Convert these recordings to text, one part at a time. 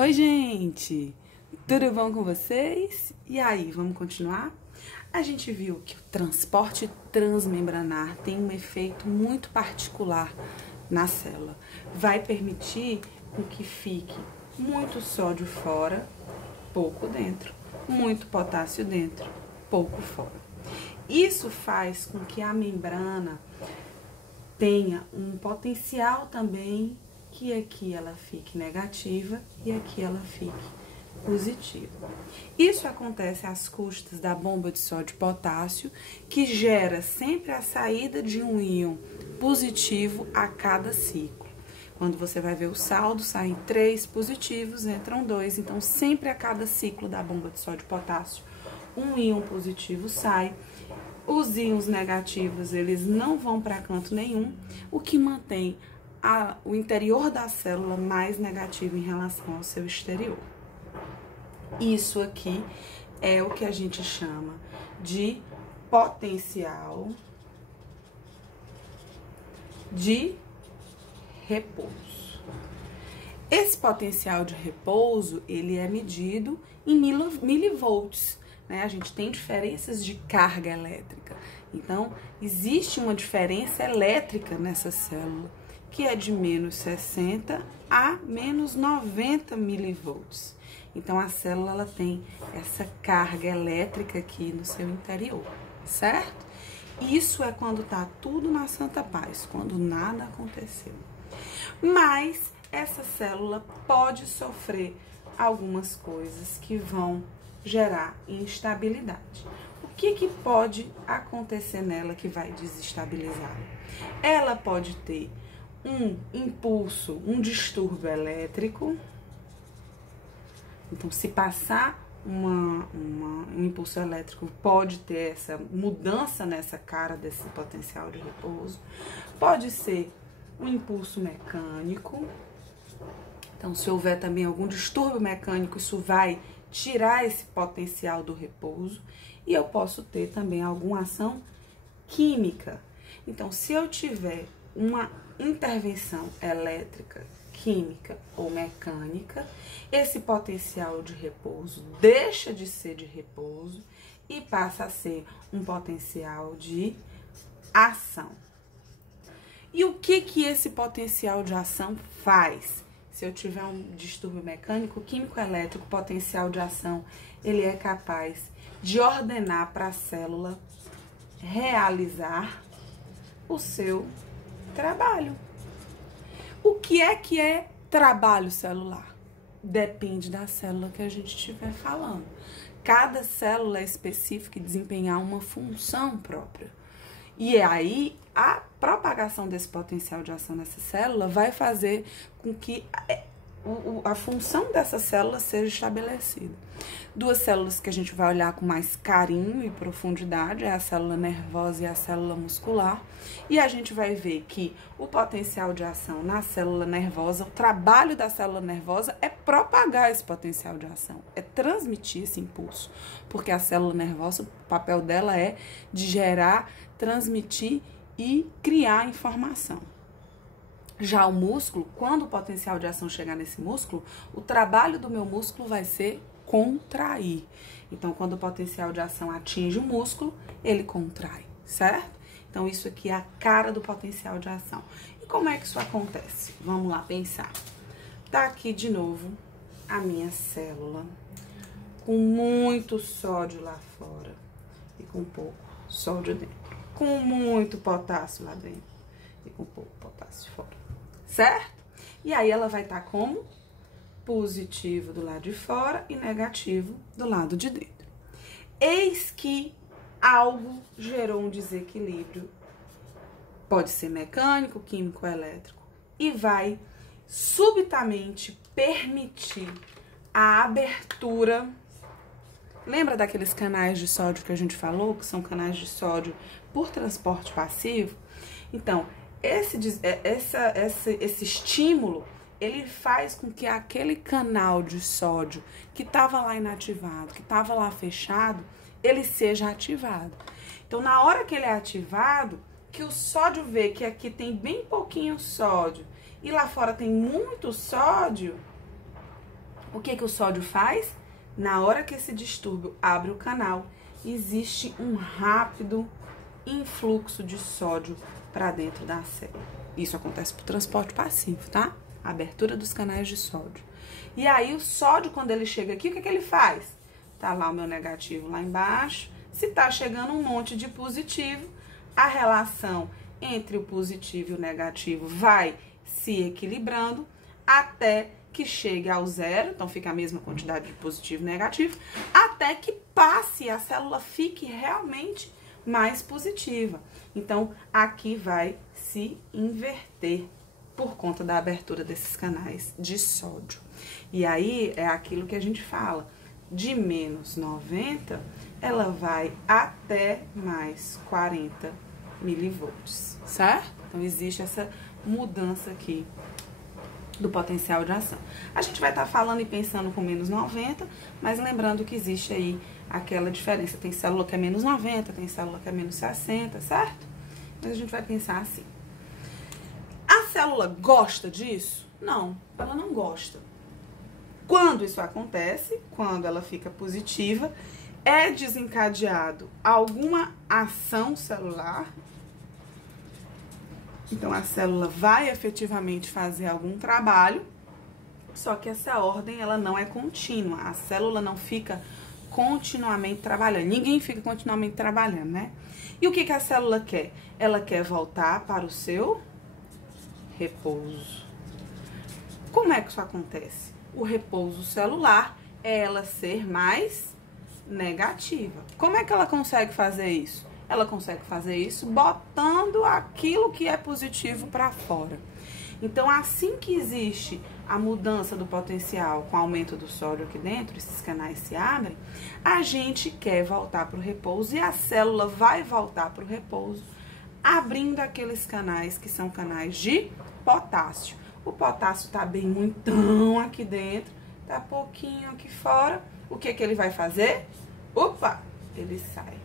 Oi, gente! Tudo bom com vocês? E aí, vamos continuar? A gente viu que o transporte transmembranar tem um efeito muito particular na célula. Vai permitir com que fique muito sódio fora, pouco dentro, muito potássio dentro, pouco fora. Isso faz com que a membrana tenha um potencial também que aqui ela fique negativa e aqui ela fique positiva. Isso acontece às custas da bomba de sódio e potássio, que gera sempre a saída de um íon positivo a cada ciclo. Quando você vai ver o saldo, saem 3 positivos, entram 2, então sempre a cada ciclo da bomba de sódio e potássio, um íon positivo sai. Os íons negativos, eles não vão para canto nenhum, o que mantém o interior da célula mais negativo em relação ao seu exterior. Isso aqui é o que a gente chama de potencial de repouso. Esse potencial de repouso, ele é medido em milivolts, né? A gente tem diferenças de carga elétrica. Então, existe uma diferença elétrica nessa célula, que é de menos 60 a menos 90 milivolts. Então, a célula ela tem essa carga elétrica aqui no seu interior, certo? Isso é quando tá tudo na santa paz, quando nada aconteceu. Mas essa célula pode sofrer algumas coisas que vão gerar instabilidade. O que pode acontecer nela que vai desestabilizar? Ela pode ter um impulso, um distúrbio elétrico. Então, se passar um impulso elétrico, pode ter essa mudança nessa cara desse potencial de repouso. Pode ser um impulso mecânico. Então, se houver também algum distúrbio mecânico, isso vai tirar esse potencial do repouso. E eu posso ter também alguma ação química. Então, se eu tiver uma intervenção elétrica, química ou mecânica, esse potencial de repouso deixa de ser de repouso e passa a ser um potencial de ação. E o que esse potencial de ação faz? Se eu tiver um distúrbio mecânico, químico, elétrico, potencial de ação, ele é capaz de ordenar para a célula realizar o seu trabalho. O que é trabalho celular? Depende da célula que a gente estiver falando. Cada célula é específica e desempenhar uma função própria. E aí, a propagação desse potencial de ação nessa célula vai fazer com que a função dessa célula seja estabelecida. Duas células que a gente vai olhar com mais carinho e profundidade é a célula nervosa e a célula muscular. E a gente vai ver que o potencial de ação na célula nervosa, o trabalho da célula nervosa é propagar esse potencial de ação, é transmitir esse impulso. Porque a célula nervosa, o papel dela é de gerar, transmitir e criar informação. Já o músculo, quando o potencial de ação chegar nesse músculo, o trabalho do meu músculo vai ser contrair. Então, quando o potencial de ação atinge o músculo, ele contrai, certo? Então, isso aqui é a cara do potencial de ação. E como é que isso acontece? Vamos lá pensar. Tá aqui de novo a minha célula, com muito sódio lá fora e com pouco sódio dentro. Com muito potássio lá dentro e com pouco potássio fora. Certo? E aí ela vai estar como? Positivo do lado de fora e negativo do lado de dentro. Eis que algo gerou um desequilíbrio. Pode ser mecânico, químico, elétrico. E vai subitamente permitir a abertura. Lembra daqueles canais de sódio que a gente falou? Que são canais de sódio por transporte passivo? Então, esse estímulo, ele faz com que aquele canal de sódio que estava lá inativado, que estava lá fechado, ele seja ativado. Então, na hora que ele é ativado, que o sódio vê que aqui tem bem pouquinho sódio e lá fora tem muito sódio, O que o sódio faz? Na hora que esse distúrbio abre o canal, existe um rápido influxo de sódio para dentro da célula. Isso acontece por transporte passivo, tá? Abertura dos canais de sódio. E aí o sódio, quando ele chega aqui, o que ele faz? Tá lá o meu negativo lá embaixo. Se tá chegando um monte de positivo, a relação entre o positivo e o negativo vai se equilibrando até que chegue ao zero, então fica a mesma quantidade de positivo e negativo, até que passe e a célula fique realmente mais positiva. Então, aqui vai se inverter por conta da abertura desses canais de sódio. E aí, é aquilo que a gente fala, de menos 90, ela vai até mais 40 milivolts, certo? Então, existe essa mudança aqui do potencial de ação. A gente vai estar falando e pensando com menos 90, mas lembrando que existe aí aquela diferença. Tem célula que é menos 90, tem célula que é menos 60, certo? Mas a gente vai pensar assim. A célula gosta disso? Não, ela não gosta. Quando isso acontece, quando ela fica positiva, é desencadeado alguma ação celular. Então, a célula vai efetivamente fazer algum trabalho, só que essa ordem, ela não é contínua. A célula não fica continuamente trabalhando. Ninguém fica continuamente trabalhando, né? E o que a célula quer? Ela quer voltar para o seu repouso. Como é que isso acontece? O repouso celular é ela ser mais negativa. Como é que ela consegue fazer isso? Ela consegue fazer isso botando aquilo que é positivo para fora. Então, assim que existe a mudança do potencial com o aumento do sódio aqui dentro, esses canais se abrem, a gente quer voltar para o repouso e a célula vai voltar para o repouso, abrindo aqueles canais que são canais de potássio. O potássio tá bem muitão aqui dentro, tá pouquinho aqui fora. O que ele vai fazer? Opa! Ele sai.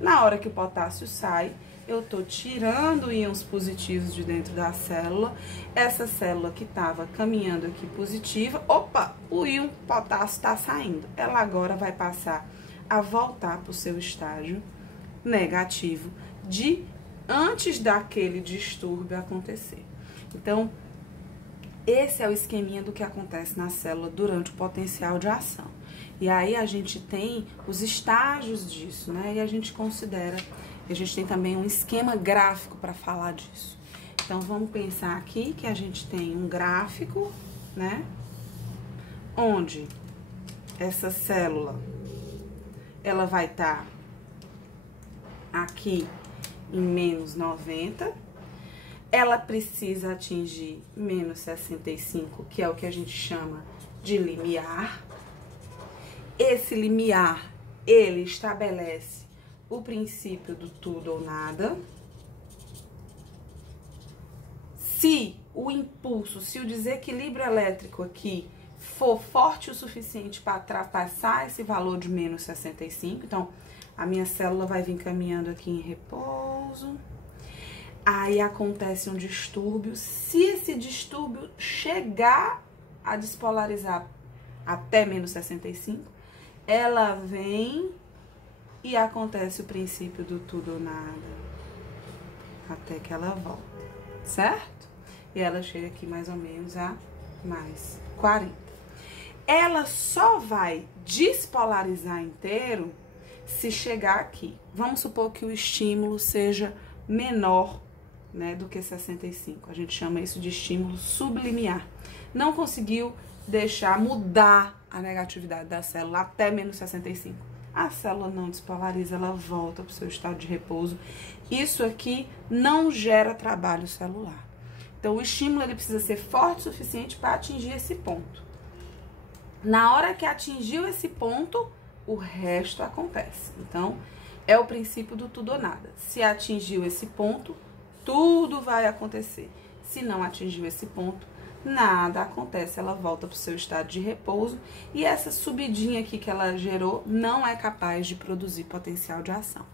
Na hora que o potássio sai, eu tô tirando íons positivos de dentro da célula. Essa célula que estava caminhando aqui positiva, opa, o íon potássio está saindo. Ela agora vai passar a voltar para o seu estágio negativo de antes daquele distúrbio acontecer. Então, esse é o esqueminha do que acontece na célula durante o potencial de ação. E aí a gente tem os estágios disso, né? E a gente considera, a gente tem também um esquema gráfico para falar disso. Então, vamos pensar aqui que a gente tem um gráfico, né? Onde essa célula, ela vai estar aqui em menos 90. Ela precisa atingir menos 65, que é o que a gente chama de limiar. Esse limiar, ele estabelece o princípio do tudo ou nada. Se o impulso, se o desequilíbrio elétrico aqui for forte o suficiente para ultrapassar esse valor de menos 65, então a minha célula vai vir caminhando aqui em repouso. Aí acontece um distúrbio. Se esse distúrbio chegar a despolarizar até menos 65, ela vem e acontece o princípio do tudo ou nada. Até que ela volta, certo? E ela chega aqui mais ou menos a mais 40. Ela só vai despolarizar inteiro se chegar aqui. Vamos supor que o estímulo seja menor, né, do que 65. A gente chama isso de estímulo sublimiar. Não conseguiu mudar a negatividade da célula até menos 65. A célula não despolariza, ela volta para o seu estado de repouso. Isso aqui não gera trabalho celular. Então, o estímulo ele precisa ser forte o suficiente para atingir esse ponto. Na hora que atingiu esse ponto, o resto acontece. Então, é o princípio do tudo ou nada. Se atingiu esse ponto, tudo vai acontecer. Se não atingiu esse ponto, nada acontece. Ela volta para o seu estado de repouso e essa subidinha aqui que ela gerou não é capaz de produzir potencial de ação.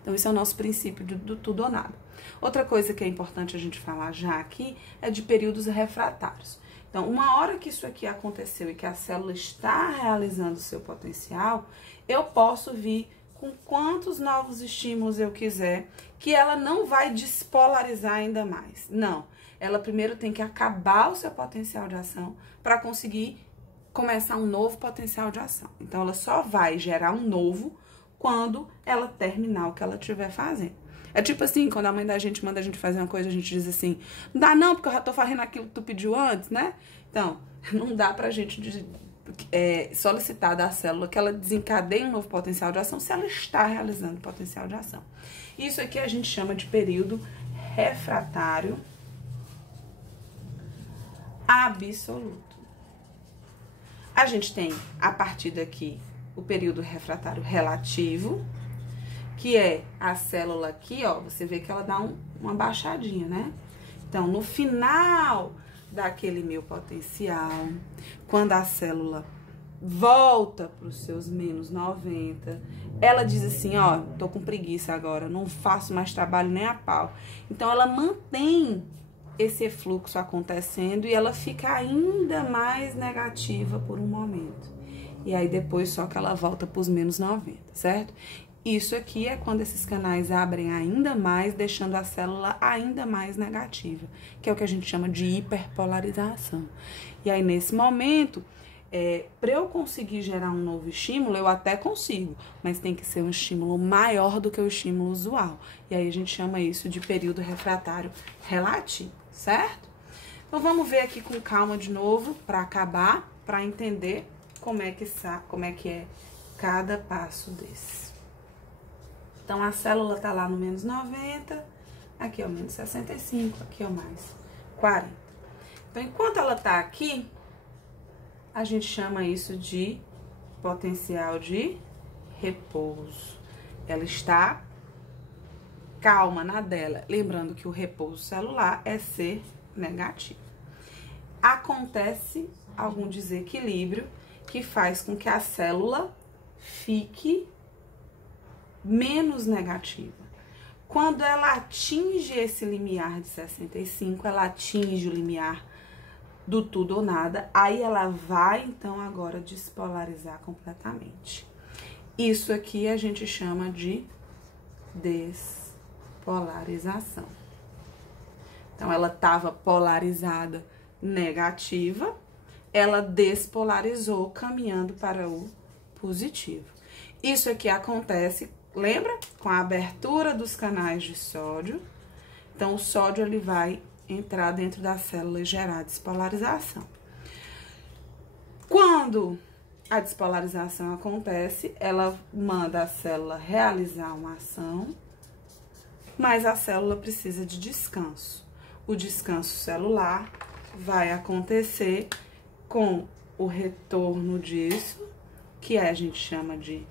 Então, esse é o nosso princípio do tudo ou nada. Outra coisa que é importante a gente falar já aqui é de períodos refratários. Então, uma hora que isso aqui aconteceu e que a célula está realizando o seu potencial, eu posso vir com quantos novos estímulos eu quiser, que ela não vai despolarizar ainda mais. Não, ela primeiro tem que acabar o seu potencial de ação para conseguir começar um novo potencial de ação. Então, ela só vai gerar um novo quando ela terminar o que ela estiver fazendo. É tipo assim, quando a mãe da gente manda a gente fazer uma coisa, a gente diz assim, não dá não, porque eu já tô fazendo aquilo que tu pediu antes, né? Então, não dá pra gente solicitar da célula que ela desencadeie um novo potencial de ação se ela está realizando o potencial de ação. Isso aqui a gente chama de período refratário absoluto. A gente tem, a partir daqui, o período refratário relativo, que é a célula aqui, ó, você vê que ela dá uma baixadinha, né? Então, no final daquele meu potencial, quando a célula volta para os seus menos 90, ela diz assim, ó, tô com preguiça agora, não faço mais trabalho nem a pau. Então, ela mantém esse fluxo acontecendo e ela fica ainda mais negativa por um momento. E aí, depois, só que ela volta para os menos 90, certo? Isso aqui é quando esses canais abrem ainda mais, deixando a célula ainda mais negativa, que é o que a gente chama de hiperpolarização. E aí, nesse momento, para eu conseguir gerar um novo estímulo, eu até consigo, mas tem que ser um estímulo maior do que o estímulo usual. E aí, a gente chama isso de período refratário relativo, certo? Então, vamos ver aqui com calma de novo, para acabar, para entender como é que é cada passo desse. Então, a célula tá lá no menos 90, aqui é o menos 65, aqui é o mais 40. Então, enquanto ela tá aqui, a gente chama isso de potencial de repouso. Ela está calma na dela. Lembrando que o repouso celular é ser negativo. Acontece algum desequilíbrio que faz com que a célula fique menos negativa. Quando ela atinge esse limiar de 65, ela atinge o limiar do tudo ou nada, aí ela vai, então, agora despolarizar completamente. Isso aqui a gente chama de despolarização. Então, ela estava polarizada negativa, ela despolarizou, caminhando para o positivo. Isso aqui acontece, lembra? Com a abertura dos canais de sódio. Então, o sódio, ele vai entrar dentro da célula e gerar despolarização. Quando a despolarização acontece, ela manda a célula realizar uma ação, mas a célula precisa de descanso. O descanso celular vai acontecer com o retorno disso, que a gente chama de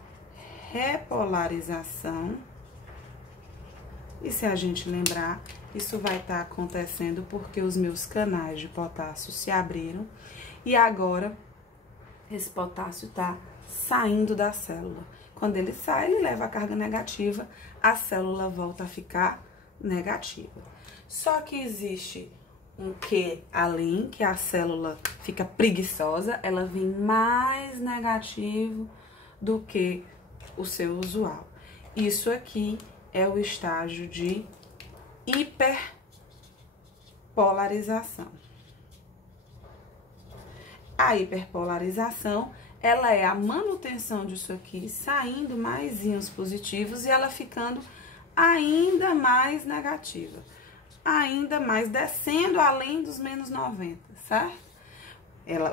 repolarização. E se a gente lembrar, isso vai estar acontecendo porque os meus canais de potássio se abriram e agora esse potássio está saindo da célula. Quando ele sai, ele leva a carga negativa, a célula volta a ficar negativa. Só que existe um que além, que a célula fica preguiçosa, ela vem mais negativo do que o seu usual. Isso aqui é o estágio de hiperpolarização. A hiperpolarização, ela é a manutenção disso aqui, saindo mais íons positivos e ela ficando ainda mais negativa. Ainda mais, descendo além dos menos 90, certo?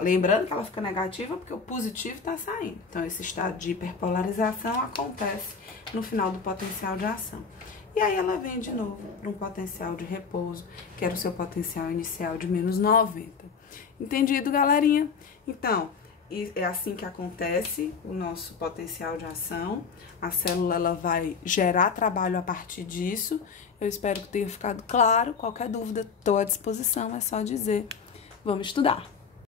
Lembrando que ela fica negativa porque o positivo está saindo. Então, esse estado de hiperpolarização acontece no final do potencial de ação. E aí, ela vem de novo para um potencial de repouso, que era o seu potencial inicial de menos 90. Entendido, galerinha? Então, é assim que acontece o nosso potencial de ação. A célula, ela vai gerar trabalho a partir disso. Eu espero que tenha ficado claro. Qualquer dúvida, estou à disposição, é só dizer. Vamos estudar!